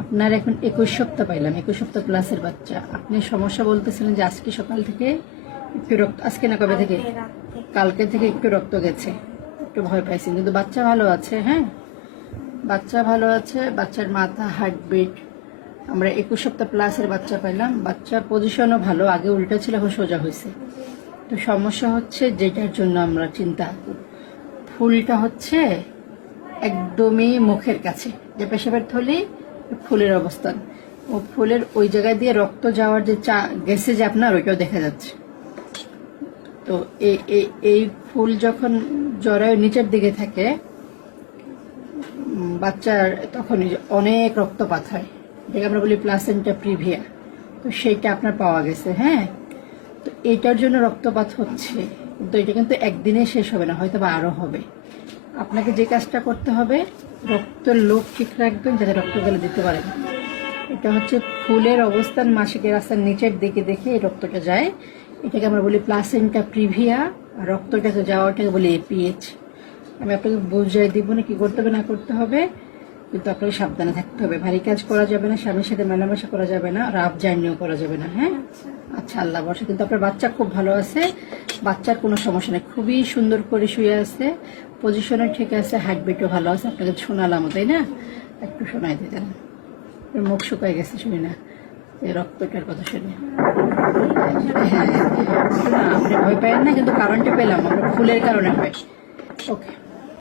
আপনার এখন একুশ সপ্তাহ পাইলাম, একুশ সপ্তাহ প্লাসের বাচ্চা। আপনি সমস্যা বলতেছিলেন যে আজকে সকাল থেকে একটু রক্ত আজকে না কবে থেকে? কালকে থেকে। একটু রক্ত গেছে। একটু ভয় পাইছেন। কিন্তু বাচ্চা ভালো আছে হ্যাঁ? বাচ্চা ভালো আছে, বাচ্চার মাথা হার্টবিট আমরা একুশ সপ্তাহ প্লাসের বাচ্চা পাইলাম। বাচ্চার পজিশনও ভালো, আগে উল্টা ছিল, এখন সোজা হয়েছে তো সমস্যা হচ্ছে যেটার জন্য আমরা চিন্তা। ফুলটা হচ্ছে একদমই মুখের কাছে। যে পেশাবের থলি ফুলের অবস্থান। ও ফুলের ওই জায়গায় দিয়ে রক্ত যাওয়ার যে চা, গেছে যে আপনার, ওইটাও দেখা যাচ্ছে। তো এই ফুল যখন জরায়ু নিচের দিকে থাকে বাচ্চার তখন অনেক রক্তপাত হয়। যেটাকে আমরা বলি প্লাসেন্টা প্রিভিয়া। তো সেইটা আপনার পাওয়া গেছে হ্যাঁ? তো এইটার জন্য রক্তপাত হচ্ছে। তো এটা কিন্তু একদিনে শেষ হবে না হয়তো বা আরও হবে। আপনাকে যে কাজটা করতে হবে, রক্তের লোক ঠিক রাখবেন যাতে রক্ত গেলে দিতে পারেন এটা হচ্ছে ফুলের অবস্থান মাসিকের রাস্তার নিচের দিকে দেখে এই রক্তটা যায়। এটাকে আমরা বলি প্লাসেন্টা প্রিভিয়া। আর রক্তটাকে যাওয়াটাকে বলি এপিএইচ। আমি আপনাকে বুঝাই দিব না কী করতে হবে, না করতে হবে। কিন্তু আপনাকে সাবধানে থাকতে হবে। ভারী কাজ করা যাবে না স্বামীর সাথে মেলামেশা করা যাবে না রাফ জার্নিও করা যাবে না হ্যাঁ? আচ্ছা। আল্লাহ বসে কিন্তু আপনার বাচ্চা খুব ভালো আছে বাচ্চার কোনো সমস্যা নেই। খুবই সুন্দর করে শুয়ে আছে পজিশনও ঠিক আছে হার্টবিটও ভালো আছে। আপনাকে শোনালাম তাই না? একটু শোনাই দিতেন মুখ শুকায় গেছে শুনি না। এই রক্তটার কথা শুনে। হ্যাঁ না আপনি ভয় পাইন না কিন্তু কারণটা পেলাম। আমরা ফুলের কারণে হয় ওকে